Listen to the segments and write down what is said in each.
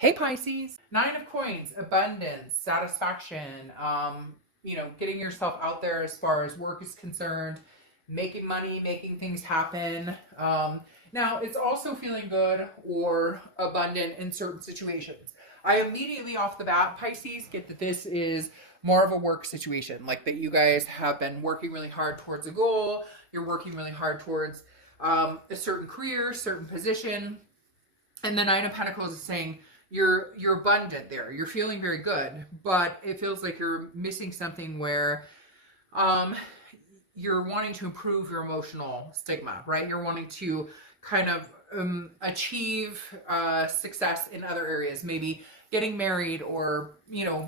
Hey Pisces, Nine of Coins, abundance, satisfaction, getting yourself out there as far as work is concerned, making money, making things happen. Now, it's also feeling good or abundant in certain situations. I immediately off the bat, Pisces, get that this is more of a work situation, like that you guys have been working really hard towards a goal, you're working really hard towards a certain career, certain position. And the Nine of Pentacles is saying, you're abundant there. You're feeling very good, but it feels like you're missing something where you're wanting to improve your emotional stigma, right? You're wanting to kind of achieve success in other areas, maybe getting married or,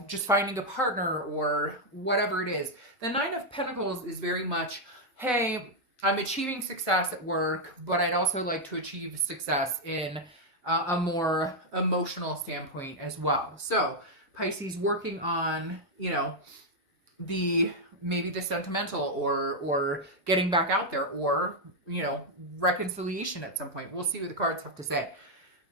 just finding a partner or whatever it is. The Nine of Pentacles is very much, hey, I'm achieving success at work, but I'd also like to achieve success in a more emotional standpoint as well. So Pisces working on, maybe the sentimental or getting back out there or, reconciliation at some point. We'll see what the cards have to say.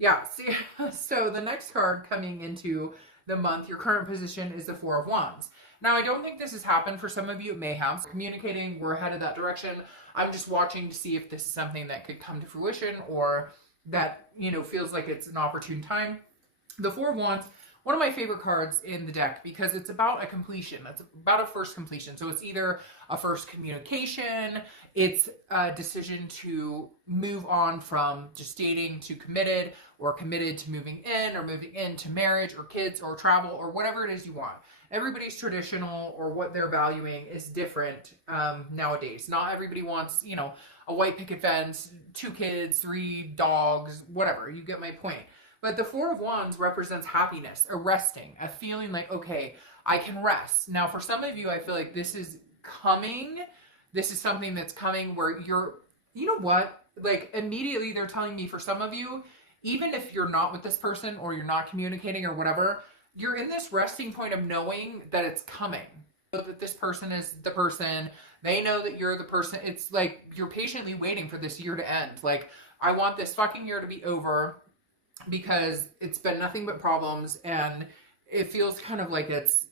Yeah, see, so the next card coming into the month, your current position is the Four of Wands. Now, I don't think this has happened. For some of you, it may have. Communicating, we're headed that direction. I'm just watching to see if this is something that could come to fruition or that, feels like it's an opportune time. The Four of Wands, one of my favorite cards in the deck because it's about a completion. It's about a first completion. So it's either a first communication, it's a decision to move on from just dating to committed, or committed to moving in, or moving into marriage or kids or travel or whatever it is you want. Everybody's traditional or what they're valuing is different nowadays. Not everybody wants, a white picket fence, 2 kids, 3 dogs, whatever. You get my point. But the Four of Wands represents happiness, a resting, a feeling like, okay, I can rest. Now, for some of you, I feel like this is coming. This is something that's coming where you're, you know what? Like immediately they're telling me for some of you, even if you're not with this person or you're not communicating or whatever, you're in this resting point of knowing that it's coming. That this person is the person. They know that you're the person. It's like you're patiently waiting for this year to end. Like, I want this fucking year to be over because it's been nothing but problems and it feels kind of like it's,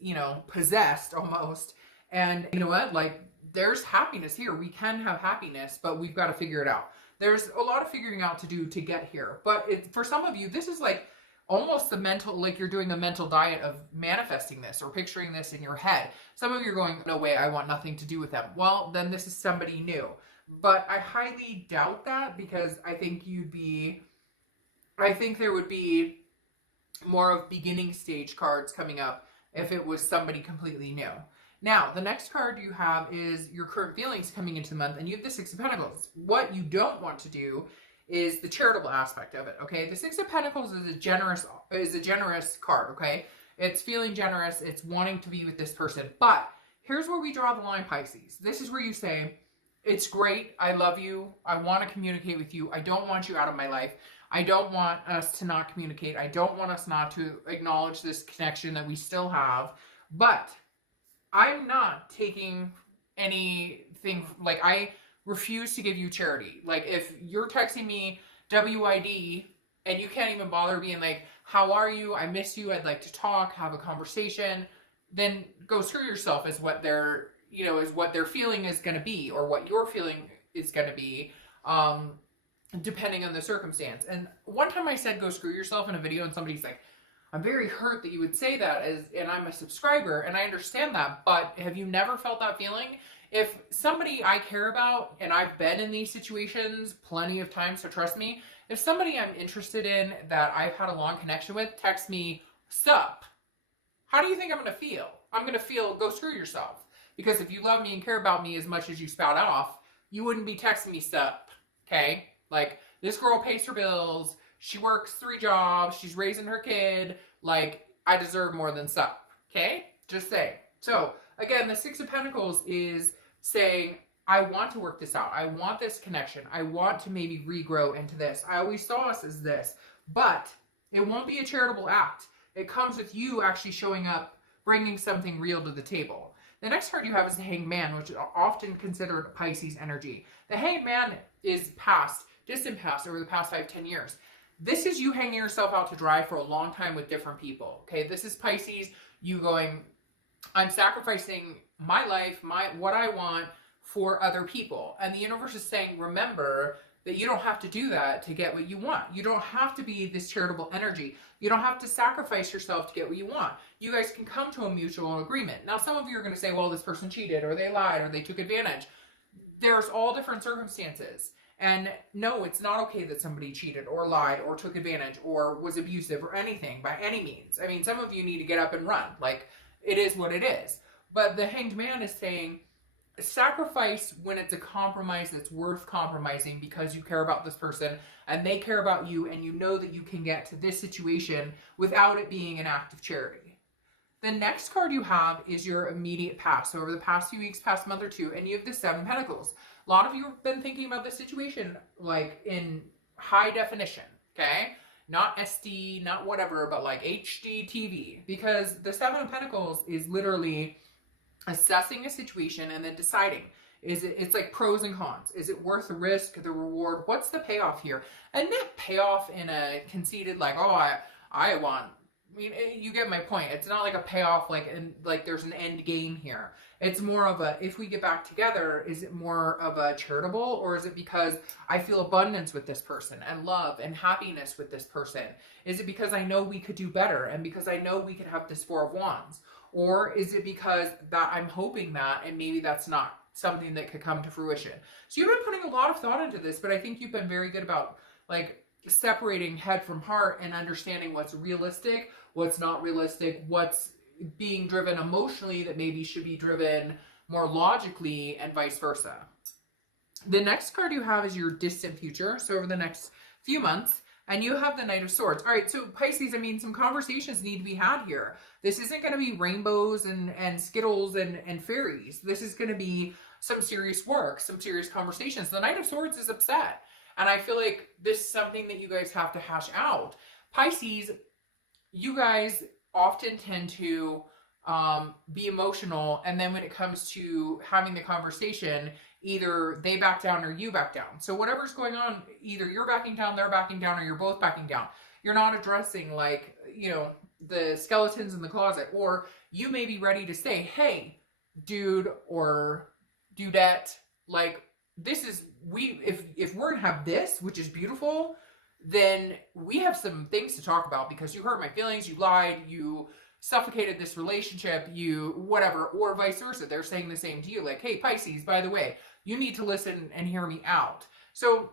possessed almost. And you know what? Like, there's happiness here. We can have happiness, but we've got to figure it out. There's a lot of figuring out to do to get here. But for some of you, this is like almost the mental, like you're doing a mental diet of manifesting this or picturing this in your head. Some of you are going, no way, I want nothing to do with them. Well, then this is somebody new. But I highly doubt that because I think there would be more of beginning stage cards coming up if it was somebody completely new. Now, the next card you have is your current feelings coming into the month, and you have the Six of Pentacles. What you don't want to do is the charitable aspect of it, okay? The Six of Pentacles is a generous card, okay? It's feeling generous, it's wanting to be with this person. But here's where we draw the line, Pisces. This is where you say, it's great, I love you, I want to communicate with you, I don't want you out of my life, I don't want us to not communicate, I don't want us not to acknowledge this connection that we still have, but I'm not taking anything, like I refuse to give you charity. Like if you're texting me WID and you can't even bother being like, how are you? I miss you. I'd like to talk, have a conversation. Then go screw yourself is what their feeling is going to be, or what your feeling is going to be, depending on the circumstance. And one time I said, go screw yourself in a video and somebody's like, I'm very hurt that you would say that and I'm a subscriber and I understand that, but have you never felt that feeling? If somebody I care about, and I've been in these situations plenty of times, so trust me, if somebody I'm interested in that I've had a long connection with texts me, sup, how do you think I'm going to feel? I'm going to feel, go screw yourself. Because if you love me and care about me as much as you spout off, you wouldn't be texting me sup, okay? Like, this girl pays her bills, she works 3 jobs, she's raising her kid, like, I deserve more than sup, okay? Just say. So, again, the Six of Pentacles is saying, I want to work this out. I want this connection. I want to maybe regrow into this. I always saw us as this, but it won't be a charitable act. It comes with you actually showing up, bringing something real to the table. The next card you have is the Hanged Man, which is often considered Pisces energy. The Hanged Man is past, distant past, over the past 5-10 years. This is you hanging yourself out to dry for a long time with different people. Okay, this is Pisces, you going, I'm sacrificing my life, what I want for other people. And the universe is saying, remember that you don't have to do that to get what you want. You don't have to be this charitable energy. You don't have to sacrifice yourself to get what you want. You guys can come to a mutual agreement. Now, some of you are going to say, well, this person cheated, or they lied, or they took advantage. There's all different circumstances. And no, it's not okay that somebody cheated or lied or took advantage or was abusive or anything by any means. I mean, some of you need to get up and run. Like, it is what it is. But the Hanged Man is saying, sacrifice when it's a compromise that's worth compromising because you care about this person and they care about you, and you know that you can get to this situation without it being an act of charity. The next card you have is your immediate past. So over the past few weeks, past month or two, and you have the Seven of Pentacles. A lot of you have been thinking about this situation like in high definition, okay? Not SD, not whatever, but like HD TV. Because the Seven of Pentacles is literally assessing a situation and then deciding, it's like pros and cons. Is it worth the risk, the reward? What's the payoff here? And not payoff in a conceited like, oh, I want, I mean, you get my point. It's not like a payoff like there's an end game here. It's more of a, if we get back together, is it more of a charitable, or is it because I feel abundance with this person and love and happiness with this person? Is it because I know we could do better and because I know we could have this Four of Wands? Or is it because that I'm hoping that, and maybe that's not something that could come to fruition? So you've been putting a lot of thought into this, but I think you've been very good about like separating head from heart and understanding what's realistic, what's not realistic, what's being driven emotionally that maybe should be driven more logically, and vice versa. The next card you have is your distant future. So over the next few months, and you have the Knight of Swords. All right, so Pisces, I mean, some conversations need to be had here. This isn't going to be rainbows and Skittles and fairies. This is going to be some serious work, some serious conversations. The Knight of Swords is upset. And I feel like this is something that you guys have to hash out. Pisces, you guys often tend to be emotional. And then when it comes to having the conversation, either they back down or you back down. So whatever's going on, either you're backing down, they're backing down, or you're both backing down. You're not addressing like, you know, the skeletons in the closet, or you may be ready to say, hey, dude or dudette, like this is, if we're gonna have this, which is beautiful, then we have some things to talk about because you hurt my feelings, you lied, you suffocated this relationship, you whatever, or vice versa. They're saying the same to you, like, hey, Pisces, by the way, you need to listen and hear me out. So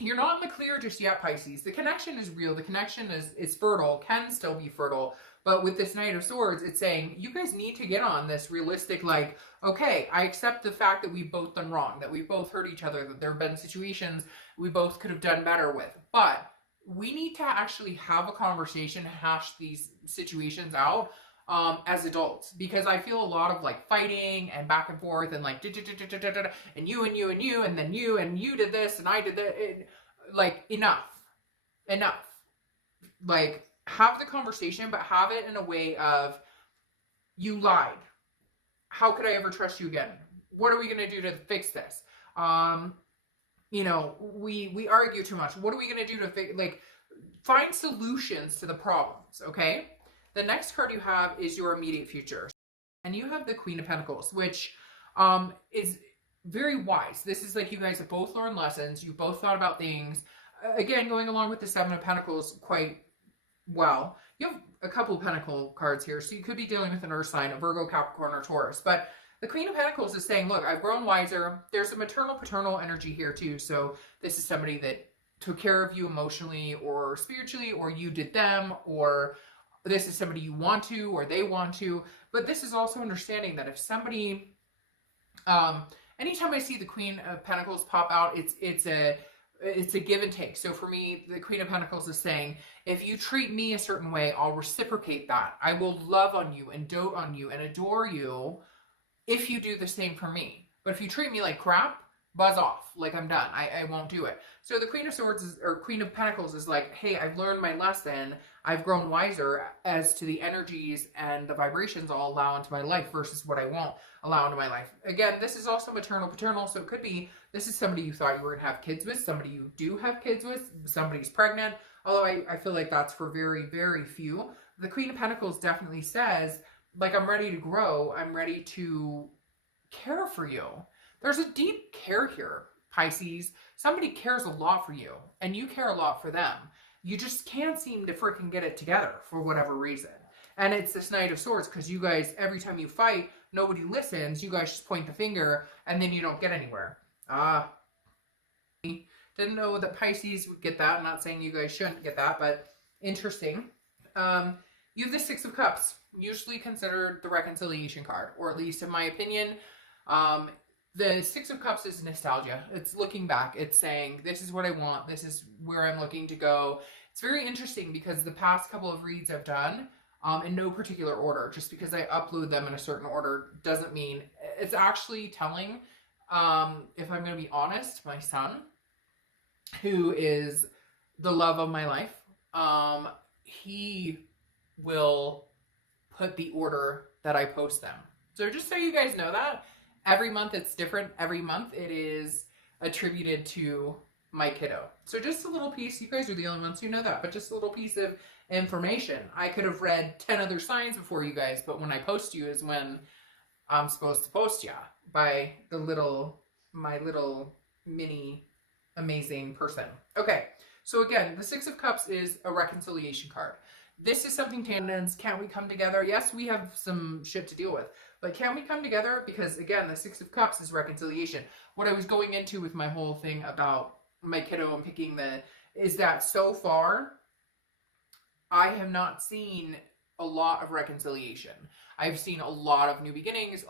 you're not in the clear just yet, Pisces. The connection is real. The connection is fertile, can still be fertile. But with this Knight of Swords, it's saying you guys need to get on this realistic, like, okay, I accept the fact that we've both done wrong, that we've both hurt each other, that there have been situations we both could have done better with. But we need to actually have a conversation, hash these situations out as adults, because I feel a lot of like fighting and back and forth and like and you and you and you and then you and you did this and I did that. Like enough. Like have the conversation, but have it in a way of you lied. How could I ever trust you again? What are we gonna do to fix this? You know, we argue too much. What are we going to do to like find solutions to the problems, okay? The next card you have is your immediate future. And you have the Queen of Pentacles, which is very wise. This is like you guys have both learned lessons. You both thought about things. Again, going along with the Seven of Pentacles quite well. You have a couple of Pentacle cards here, so you could be dealing with an Earth sign, a Virgo, Capricorn, or Taurus. But the Queen of Pentacles is saying, look, I've grown wiser. There's a maternal, paternal energy here too. So this is somebody that took care of you emotionally or spiritually, or you did them, or this is somebody you want to, or they want to. But this is also understanding that if somebody, anytime I see the Queen of Pentacles pop out, it's a give and take. So for me, the Queen of Pentacles is saying, if you treat me a certain way, I'll reciprocate that. I will love on you and dote on you and adore you if you do the same for me. But if you treat me like crap, buzz off. Like I'm done. I won't do it. So the Queen of Swords or Queen of Pentacles is like, hey, I've learned my lesson. I've grown wiser as to the energies and the vibrations I'll allow into my life versus what I won't allow into my life. Again, this is also maternal, paternal. So it could be, this is somebody you thought you were going to have kids with, somebody you do have kids with, somebody's pregnant, Although I feel like that's for very, very few. The Queen of Pentacles definitely says, like, I'm ready to grow. I'm ready to care for you. There's a deep care here, Pisces. Somebody cares a lot for you, and you care a lot for them. You just can't seem to freaking get it together for whatever reason. And it's this Knight of Swords, because you guys, every time you fight, nobody listens. You guys just point the finger, and then you don't get anywhere. Didn't know that Pisces would get that. I'm not saying you guys shouldn't get that, but interesting. You have the Six of Cups, usually considered the reconciliation card, or at least in my opinion. The Six of Cups is nostalgia. It's looking back. It's saying, this is what I want. This is where I'm looking to go. It's very interesting because the past couple of reads I've done, in no particular order, just because I upload them in a certain order doesn't mean it's actually telling. If I'm going to be honest, my son, who is the love of my life, he will put the order that I post them. So just so you guys know that, every month it's different. Every month it is attributed to my kiddo. So just a little piece. You guys are the only ones who know that, but just a little piece of information. I could have read 10 other signs before you guys, but when I post you is when I'm supposed to post ya by my little mini amazing person. Okay, so again, the Six of Cups is a reconciliation card. This is something tangents. Can't we come together? Yes, we have some shit to deal with, but can we come together? Because again, the Six of Cups is reconciliation. What I was going into with my whole thing about my kiddo and picking is that so far, I have not seen a lot of reconciliation. I've seen a lot of new beginnings,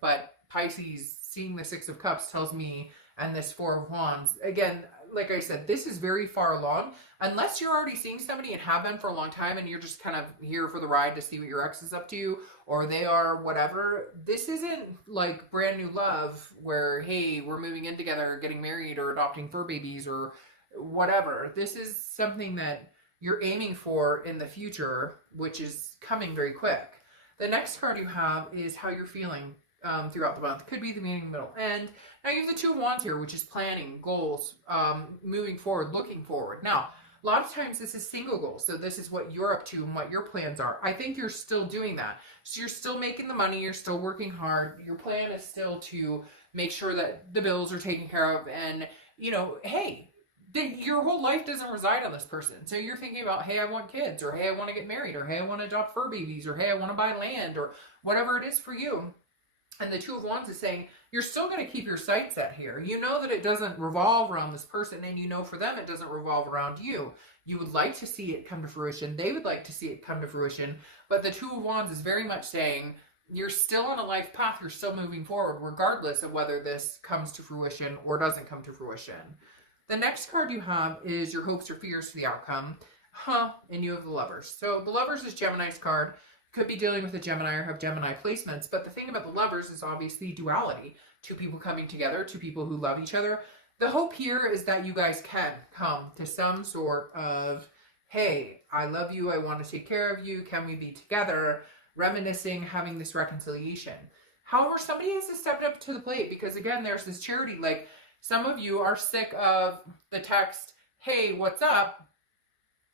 but Pisces, seeing the Six of Cups tells me, and this Four of Wands, again, like I said, this is very far along. Unless you're already seeing somebody and have been for a long time and you're just kind of here for the ride to see what your ex is up to, or they are whatever, this isn't like brand new love where, hey, we're moving in together, getting married, or adopting fur babies, or whatever. This is something that you're aiming for in the future, which is coming very quick. The next card you have is how you're feeling throughout the month. Could be the beginning, middle, end. Now you have the Two of Wands here, which is planning, goals, moving forward, looking forward. Now, a lot of times this is single goals. So this is what you're up to and what your plans are. I think you're still doing that. So you're still making the money. You're still working hard. Your plan is still to make sure that the bills are taken care of. And, you know, hey, your whole life doesn't reside on this person. So you're thinking about, hey, I want kids, or hey, I want to get married, or hey, I want to adopt fur babies, or hey, I want to buy land, or whatever it is for you. And the Two of Wands is saying, you're still going to keep your sights set here. You know that it doesn't revolve around this person, and you know for them it doesn't revolve around you. You would like to see it come to fruition. They would like to see it come to fruition. But the Two of Wands is very much saying, you're still on a life path. You're still moving forward, regardless of whether this comes to fruition or doesn't come to fruition. The next card you have is your hopes or fears for the outcome. And you have the Lovers. So the Lovers is Gemini's card. Could be dealing with a Gemini or have Gemini placements. But the thing about the Lovers is obviously duality. Two people coming together, two people who love each other. The hope here is that you guys can come to some sort of, hey, I love you, I want to take care of you, can we be together? Reminiscing, having this reconciliation. However, somebody has to step up to the plate, because again, there's this charity. Like, some of you are sick of the text, hey, what's up?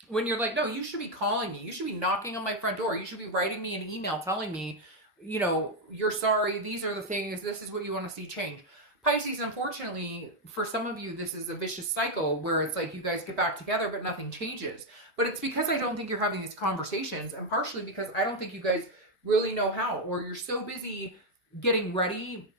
When you're like, no, you should be calling me. You should be knocking on my front door. You should be writing me an email telling me, you know, you're sorry. These are the things. This is what you want to see change. Pisces, unfortunately, for some of you, this is a vicious cycle where it's like you guys get back together, but nothing changes. But it's because I don't think you're having these conversations, and partially because I don't think you guys really know how, or you're so busy getting ready.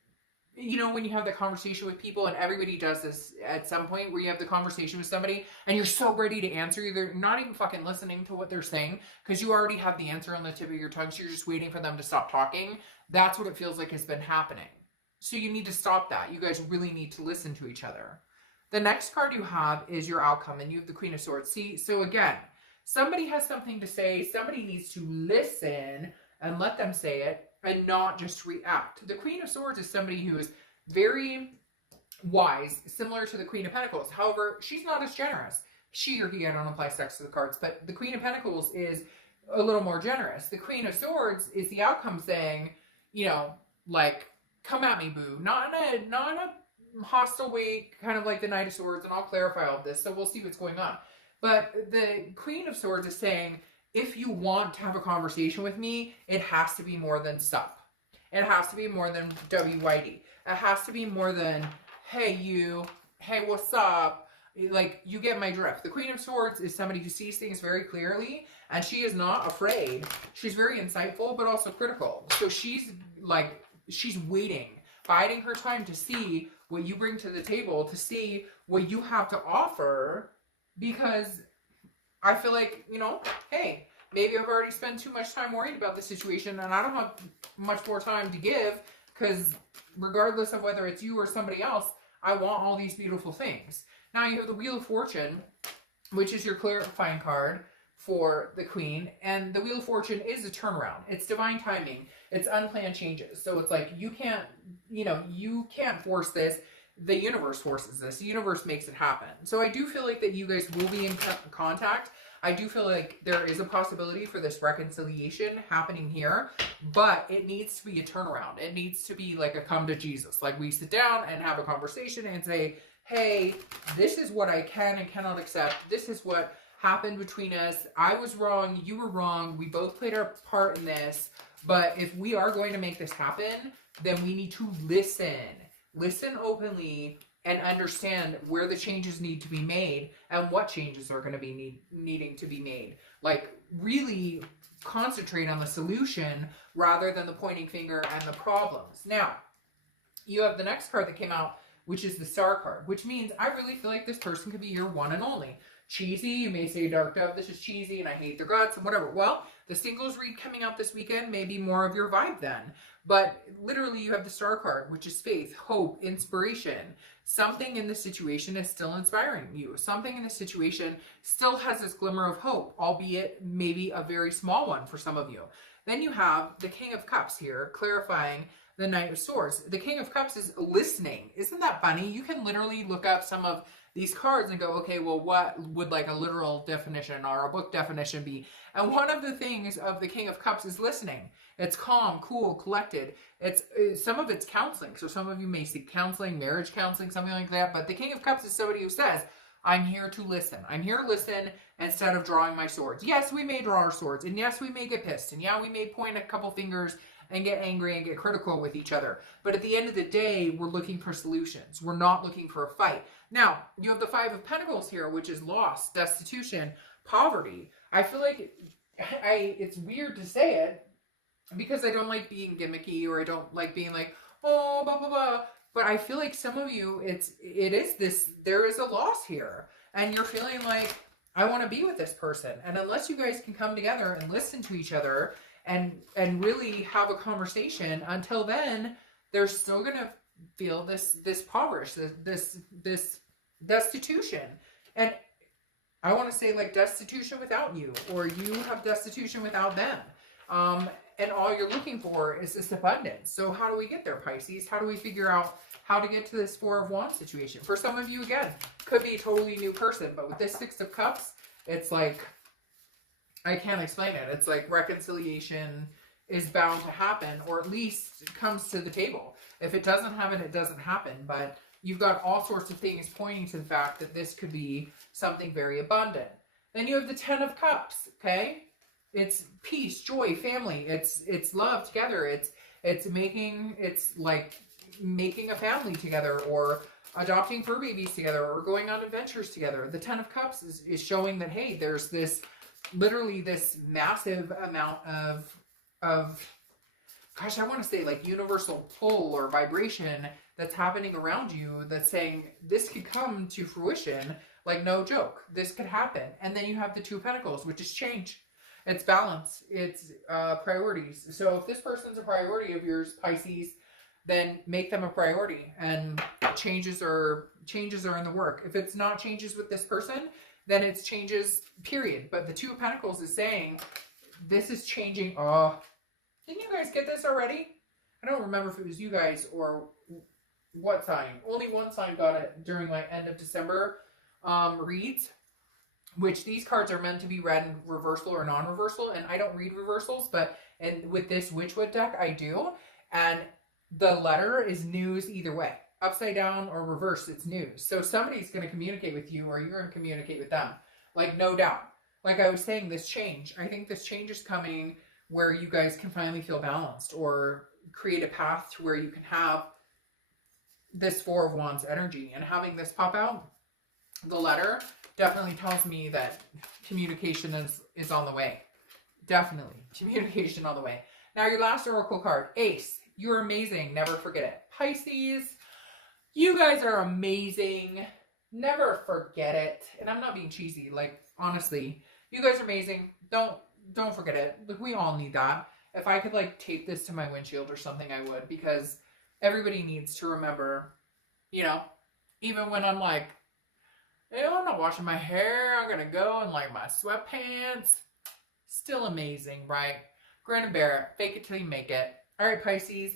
You know, when you have the conversation with people, and everybody does this at some point, where you have the conversation with somebody and you're so ready to answer, they're not even fucking listening to what they're saying because you already have the answer on the tip of your tongue, so you're just waiting for them to stop talking. That's what it feels like has been happening. So you need to stop that. You guys really need to listen to each other. The next card you have is your outcome, and you have the Queen of Swords. See, so again, somebody has something to say. Somebody needs to listen and let them say it, and not just react. The Queen of Swords is somebody who is very wise, similar to the Queen of Pentacles. However, she's not as generous. She or he, I don't apply sex to the cards, but the Queen of Pentacles is a little more generous. The Queen of Swords is the outcome saying, you know, like, come at me, boo. Not in a hostile way, kind of like the Knight of Swords, and I'll clarify all of this, so we'll see what's going on. But the Queen of Swords is saying, if you want to have a conversation with me, it has to be more than sup. It has to be more than WYD. It has to be more than, hey, you, hey, what's up? Like, you get my drift. The Queen of Swords is somebody who sees things very clearly, and she is not afraid. She's very insightful, but also critical. So she's like, she's waiting, biding her time to see what you bring to the table, to see what you have to offer, because I feel like, you know, hey, maybe I've already spent too much time worried about the situation, and I don't have much more time to give, because regardless of whether it's you or somebody else, I want all these beautiful things. Now you have the Wheel of Fortune, which is your clarifying card for the Queen. And the Wheel of Fortune is a turnaround. It's divine timing. It's unplanned changes. So it's like, you can't, you know, you can't force this. The universe forces this. The universe makes it happen. So I do feel like that you guys will be in contact. I do feel like there is a possibility for this reconciliation happening here, but it needs to be a turnaround. It needs to be like a come to Jesus. Like, we sit down and have a conversation and say, hey, this is what I can and cannot accept. This is what happened between us. I was wrong. You were wrong. We both played our part in this. But if we are going to make this happen, then we need to listen. Listen openly and understand where the changes need to be made and what changes are going to be needing to be made. Like, really concentrate on the solution rather than the pointing finger and the problems. Now, you have the next card that came out, which is the Star card, which means I really feel like this person could be your one and only. Cheesy, you may say, Dark Dove, this is cheesy and I hate their guts and whatever. Well, the singles read coming out this weekend may be more of your vibe then. But literally you have the Star card, which is faith, hope, inspiration. Something in this situation is still inspiring you. Something in this situation still has this glimmer of hope, albeit maybe a very small one for some of you. Then you have the King of Cups here, clarifying the Knight of Swords. The King of Cups is listening. Isn't that funny? You can literally look up some of these cards and go, okay, well, what would like a literal definition or a book definition be? And one of the things of the King of Cups is listening. It's calm, cool, collected. It's some of it's counseling. So some of you may see counseling, marriage counseling, something like that. But the King of Cups is somebody who says, I'm here to listen. I'm here to listen instead of drawing my swords. Yes, we may draw our swords. And yes, we may get pissed. And yeah, we may point a couple fingers and get angry and get critical with each other. But at the end of the day, we're looking for solutions. We're not looking for a fight. Now, you have the Five of Pentacles here, which is loss, destitution, poverty. I feel like it's weird to say it because I don't like being gimmicky, or I don't like being like, oh, blah, blah, blah. But I feel like some of you, there is a loss here. And you're feeling like, I want to be with this person. And unless you guys can come together and listen to each other and really have a conversation, until then, they're still going to feel this poverty, this destitution. And I want to say, like, destitution without you, or you have destitution without them. And all you're looking for is this abundance. So how do we get there, Pisces? How do we figure out how to get to this Four of Wands situation? For some of you, again, could be a totally new person, but with this Six of Cups, it's like, I can't explain it. It's like reconciliation is bound to happen, or at least comes to the table. If it doesn't happen, it doesn't happen. But you've got all sorts of things pointing to the fact that this could be something very abundant. Then you have the Ten of Cups, okay? It's peace, joy, family. It's love together. It's like making a family together, or adopting fur babies together, or going on adventures together. The Ten of Cups is showing that, hey, there's this, literally this massive amount of gosh, I want to say like universal pull or vibration that's happening around you that's saying this could come to fruition, like no joke. This could happen. And then you have the Two of Pentacles, which is change. It's balance. It's priorities. So if this person's a priority of yours, Pisces, then make them a priority. And changes are in the work. If it's not changes with this person, then it's changes, period. But the Two of Pentacles is saying this is changing. Oh, didn't you guys get this already? I don't remember if it was you guys or what sign. Only one sign got it during like end of December reads, which these cards are meant to be read in reversal or non-reversal. And I don't read reversals, but with this Witchwood deck, I do. And the letter is news either way. Upside down or reverse, it's news. So somebody's going to communicate with you, or you're going to communicate with them. Like, no doubt. Like I was saying, this change, I think this change is coming where you guys can finally feel balanced or create a path to where you can have this Four of Wands energy. And having this pop out, the letter, definitely tells me that communication is on the way. Definitely. Communication on the way. Now your last oracle card, Ace. You're amazing. Never forget it. Pisces, you guys are amazing. Never forget it. And I'm not being cheesy. Like, honestly, you guys are amazing. Don't forget it. Like, we all need that. If I could like tape this to my windshield or something, I would, because everybody needs to remember, you know, even when I'm like, you know, I'm not washing my hair, I'm gonna go in like my sweatpants. Still amazing, right? Grin and bear it. Fake it till you make it. All right, Pisces.